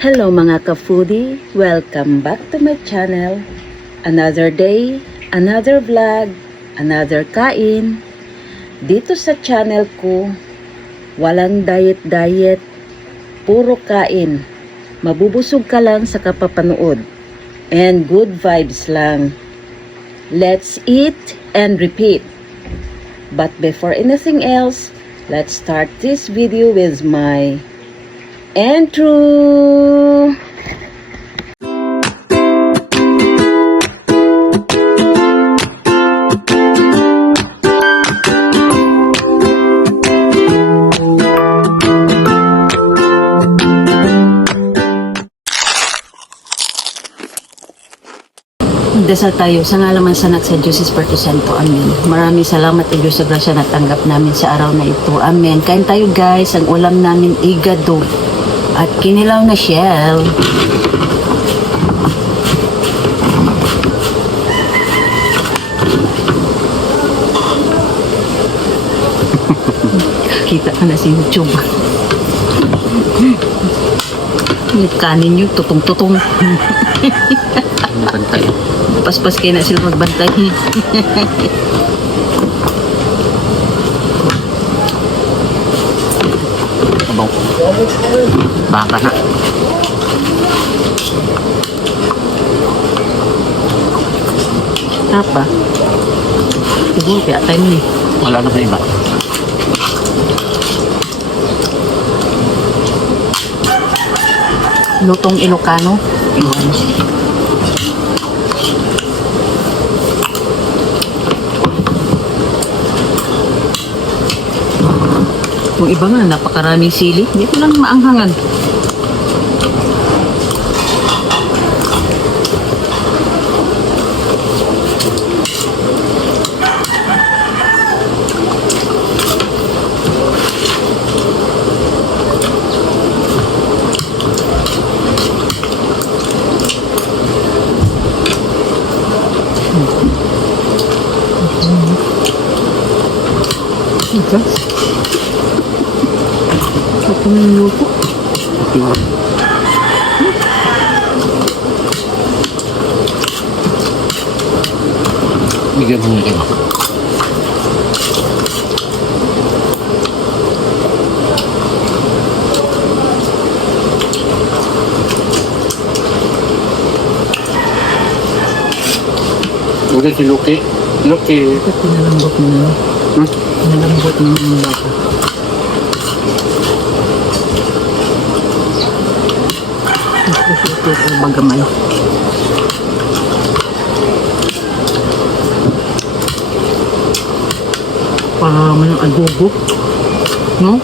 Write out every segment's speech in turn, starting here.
Hello mga ka-foodie! Welcome back to my channel. Another day, another vlog, another kain. Dito sa channel ko, walang diet-diet, puro kain. Mabubusog ka lang sa kapapanood. And good vibes lang. Let's eat and repeat. But before anything else, let's start this video with my intro. Dasal tayo sa ngalaman sa anak sa Diyos Espiritu Santo. Amen. Maraming salamat sa Diyos sa grasya na tanggap namin sa araw na ito. Amen. Kain tayo guys. Ang ulam namin igado at kinilaw na shell. Kita ka na sa YouTube. Kanin nyo, tutong-tutong. Bantay. Paspas kayo na sila magbantay. Abang. Baka na. Apa? Siguro kaya tayo ni. Wala na sa iba. Lutong Ilocano. Kung iba nga, napakaraming sili. Hindi ko lang maanghangan. Okay. Ito na yung luto. Bigyan mo niya kayo. Ulit si Luki. Luki. Ito pinalambot na. Pinalambot na yung baka. Ito magamay. Para naman yung adobo. No?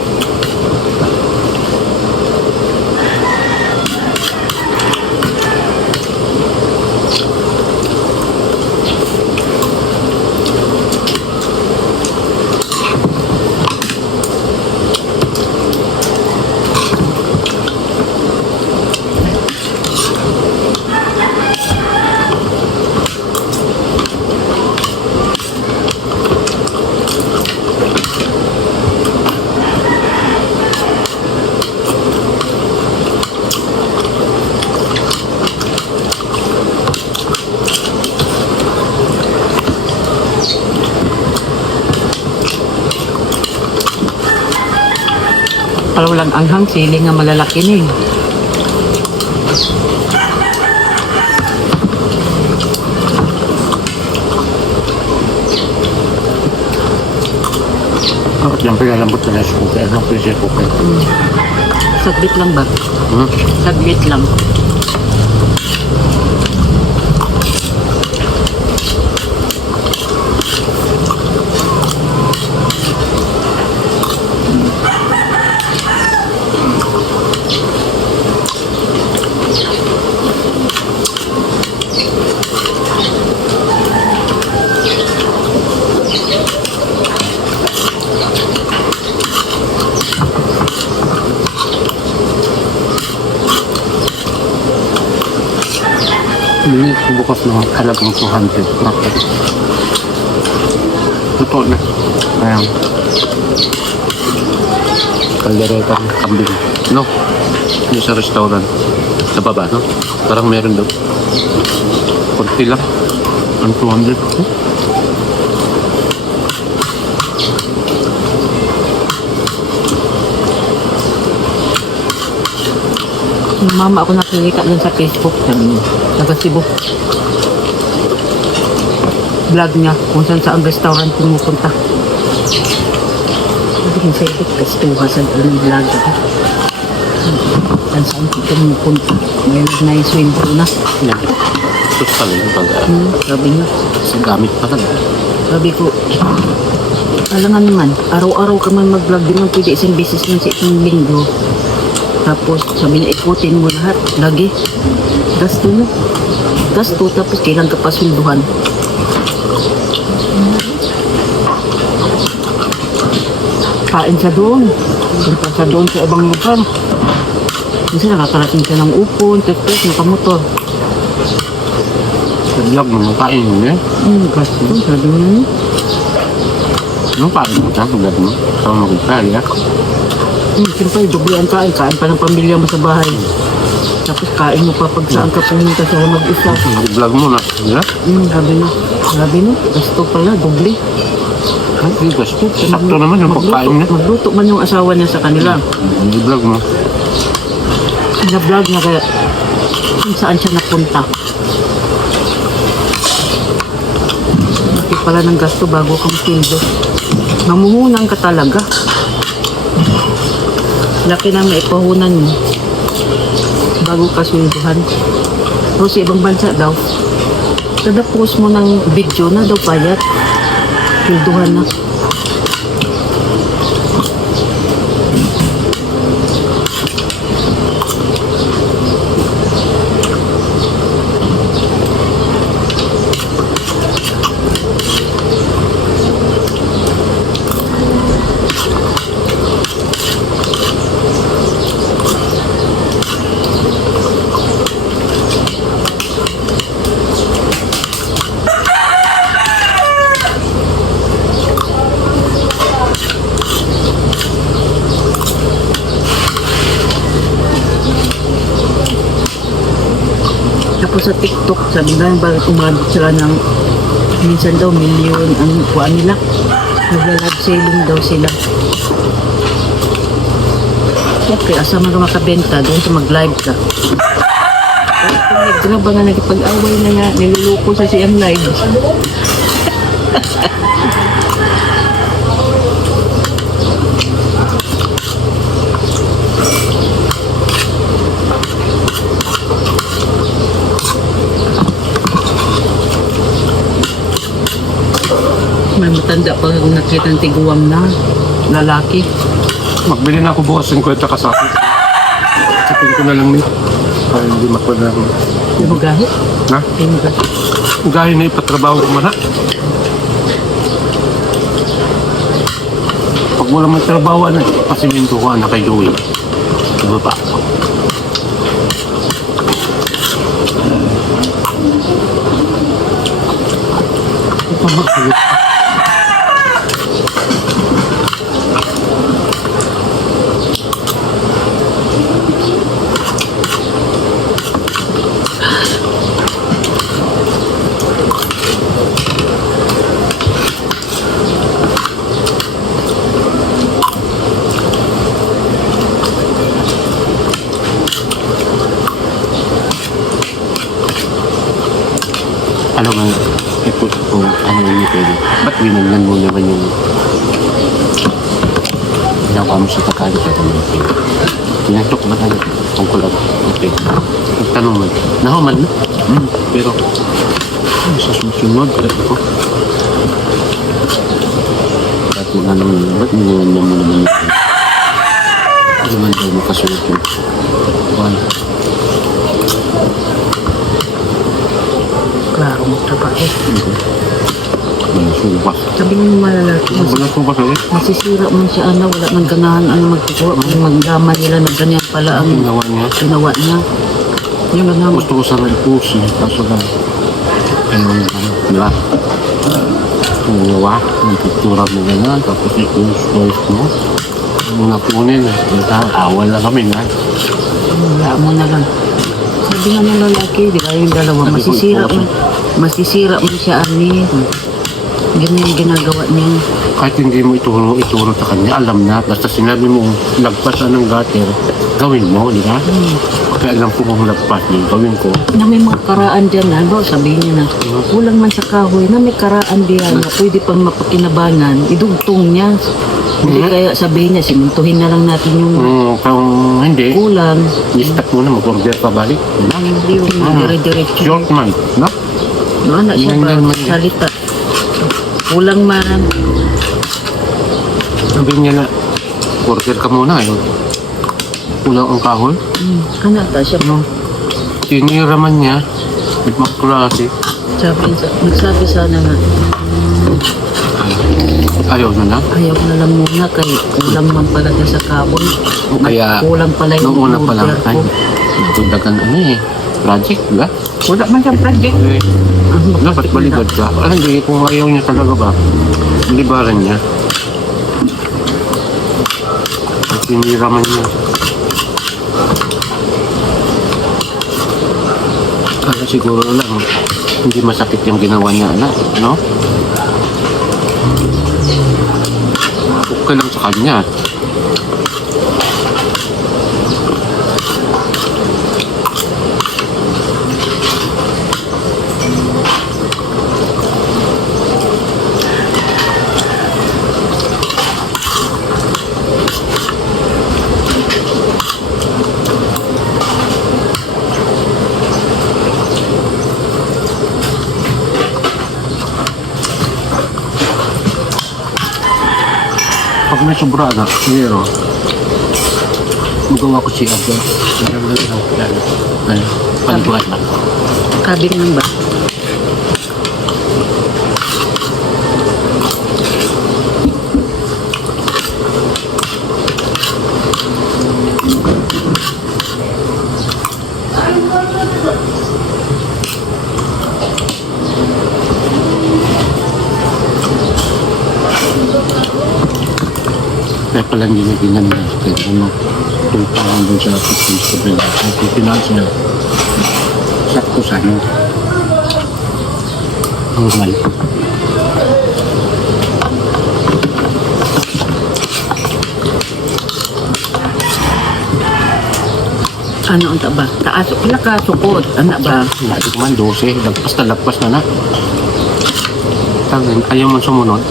Para walang anghang, sili nga malalaki na eh. Bakit yung pinalambot na sa kuka? Anong pressure kuka? Saglit lang ba? Saglit lang. Ini bukas na halagang 200. Totoo na. Ayan. Kaldereta ng kambing. No? Yung sa restaurant. Sa baba, no? Parang meron daw. Kunti lang. Ang 200. Yung mama ako nakikita dun sa Facebook. Sabi niya, taga Cebu. Vlog niya kung saan sa ang restaurant pumupunta. Sabi niya sa ibig, kastuha sa ng vlog ako. Saan saan pumupunta. May nice window na. Yan. Ito pala yung pag Sabi niya. sa gamit pa lang. Sabi ko, alangan naman, araw-araw ka man mag-vlog din mo, pwede isang beses man sa isang linggo. Tapos sabi niya, ikutin mo lahat, lagi. Gasto mo. Gasto, tapos kailan ka pa swelduhan. Kain siya doon. Punta siya doon sa ibang lugar. Kasi nakakarating siya ng upon, tepes, nakamotor. Sa vlog mo, kain mo yan. Gasto, sabi niya. Ano kain mo sa vlog mo? Sama mo kaya. Siyempre, doble ang kain. Kain pa ng pamilya mo sa bahay. Tapos kain mo pa pag saan ka pumunta sa mag-isa. Vlog mo na. Wala? Sabi na. Sabi na, gasto pala, doble. Ay, gasto. Sakto naman yung pagkain niya. Magluto man yung asawa niya sa kanila. Vlog mo. Na-vlog niya kaya kung saan siya napunta. Laki pala ng gasto bago kang sildo. Mamuhunan ka talaga. Laki na maipahunan mo bago ka sweldohan. O sa ibang bansa daw, kada post mo ng video na daw payat, sweldohan na. Tapos sa TikTok, sabi na bakit umabot sila ng minsan daw milyon ang kuha nila. Nagla-live selling daw sila. Okay, asa man ka makabenta, doon sa mag-live ka. Ito na ba nga nagpag-away na nga, niluluko sa CM Live. May matanda pa kung nakita ng tiguam na lalaki. Magbili na ako bukas 50 kasakit. Sipin ko na lang nito. Para hindi makuha ako. Hindi mo gahit? Ha? Hindi mo gahit. Gaya na ipatrabaho ko man ha. Pag wala may trabaho, pasiminto ko na kay Joey. Diba pa? Ito ba? Ano ba, ito kung ano yung pwede. Ba't binagyan mo naman yung ginawa mo sa pagkalit at ano? Pinatok ba tayo? Tungkol ako. Okay. Nagtanong man. Nahuman na. Pero, sa susunod, ko. Ba't mo naman, ba't mo naman ito? Hindi man daw makasunod yun. Wala. Klaro mo trabaho. Subas. Sabi ng malalaki, Wala subas ulit. masisira man siya ana, wala man ganahan ano magkukuha. Kung magdama nila na ganyan pala ang Ginawa niya. ginawa niya. Yung ano, Gusto ko sana i-push eh. Kaso lang. Ano, diba? Yung gawa. Yung pictura mo gano'n. Tapos i-push mo. Yung napunin. Awal na kami nga. wala mo na lang. sabi nga ng lalaki, di ba yung dalawa, masisira man siya, ani. Ganyan yung ginagawa niya. Kahit hindi mo ituro sa kanya, alam na. Basta sinabi mo, lagpasan ng gutter, gawin mo, di ba? Kaya alam ko kung lagpas din, gawin ko. Na may mga karaan dyan, ano, sabihin niya na, kulang man sa kahoy, na may karaan diyan na pwede pang mapakinabangan, idugtong niya. Hindi kaya sabihin niya, simuntuhin na lang natin yung Kung hindi, kulang. i-stop mo na, mag-order pa balik. Hindi yung dire-diretso. Short man, no? No, na siya Yan ba, naman. salita. Kulang man. Sabihin niya na, order ka muna, yun. Kulang ang kahoy. Kanata siya mo. Tinira man niya, magklase. Nagsabi sana nga, Ayaw na lang. ayaw na lang muna kay kulang man pala siya sa kahoy. O kaya, Kulang pala yung nung una pa lang, order ay, ko. dagan project, di ba? Wala man siyang project. Eh, dapat baligod ka. Hindi, kung ayaw niya talaga ba, libaran niya. At sinira man niya. Kaya siguro lang, hindi masakit yung ginawa niya, no? Okay lang sa kanya. Pag may sobra na, pero magawa ko siya ako. Paliguan na. Kabing lang ba? Kaya pala hindi na ginamit. Kaya ano, tulpahan doon sa kitchen sa pila. Ang pinansi na, sakto sa ano, normal. Ano ang taba? Taas, pila ka sukod. Anak ba? Hindi ko man 12, lagpas na. Tangin, ayaw mo sumunod.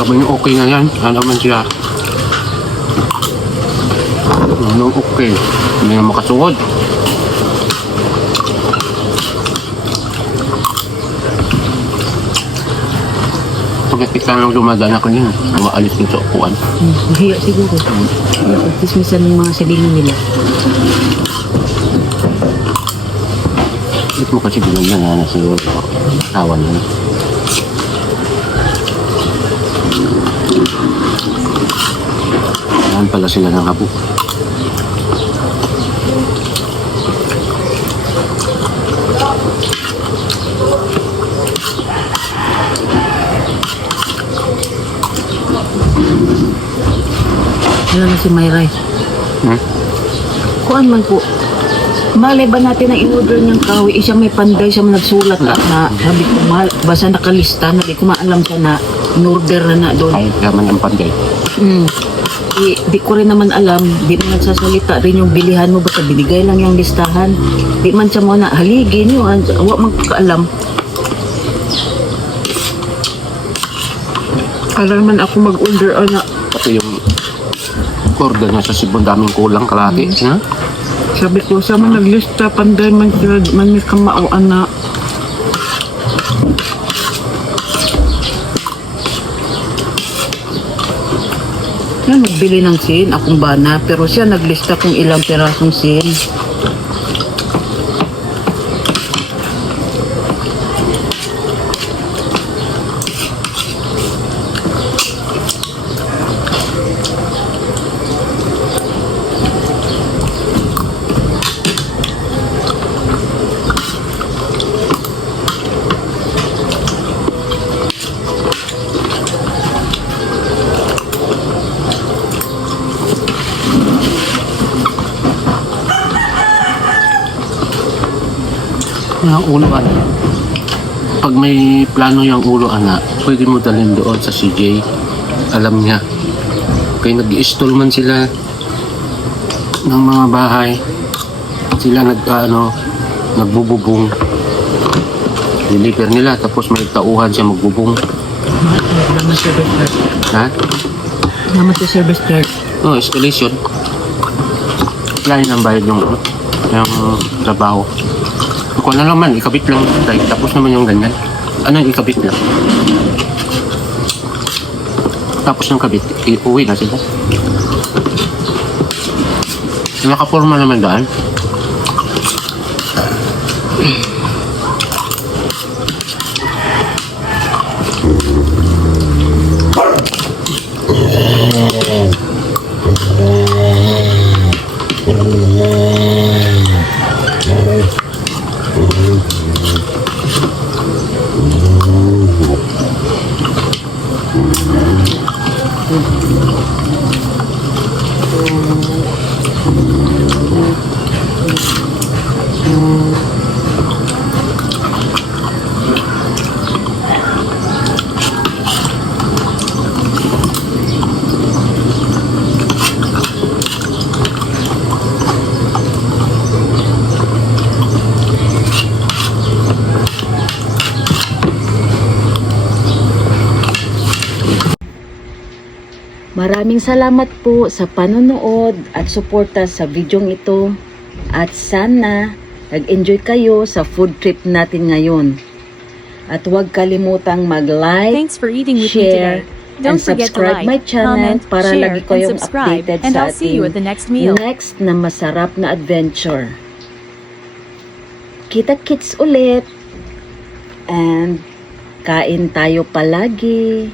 Sabi niyo okay na yan, ano man siya. Ano okay, hindi na makasuod. Pag nakita lang dumadaan ako yun, umaalis din sa upuan. Hiya siguro. Pagkismisan ng mga sabihin nila. Ito mo kasi binigyan na siguro asawa na. Saan pala sila ng habo? Wala na si Mayray. Kuan man po. Malay ba natin ang i-order niyang kahoy? Siya may panday, siya may nagsulat na. Sabi ko, basta nakalista na, di ko maalam siya na in-order na doon. Ay, yaman ang panday. Di ko rin naman alam, di man nagsasalita rin yung bilihan mo, basta binigay lang yung listahan. Di man siya muna, haligin yun, huwag magkaalam. Alam man ako mag-order, anak. Pati yung order niya sa Sibon, daming kulang kalaki. Sabi ko, sa man naglista, panday man sila, man may kamao, anak. Yan, nagbili ng sin, akong bana, pero siya naglista kung ilang pirasong sin. Yung ulo, ana. Pag may plano yung ulo, ana, pwede mo dalhin doon sa CJ. Alam niya. Kaya nag-i-stall man sila ng mga bahay. Sila nagbububong. Deliver nila, tapos may tauhan siya magbubong. Naman service charge. Ha? Naman sa service charge. Oh, installation. Lain ang bayad yung trabaho. Kung ano naman, ikabit lang. Tapos naman yung ganyan. Ano yung ikabit lang? Tapos ng kabit, uwi na sila. Nakaporma naman daan. Maraming salamat po sa panonood at suporta sa videong ito. At sana nag-enjoy kayo sa food trip natin ngayon. At huwag kalimutang mag-like, Thanks for eating with share, me today. Don't and forget to subscribe like, my channel comment, para share, lagi and kayong subscribe. updated And sa I'll see you at the next meal. next na masarap na adventure. Kita-kits ulit. And kain tayo palagi.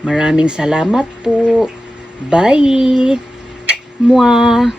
Maraming salamat po. Bye! Mwah!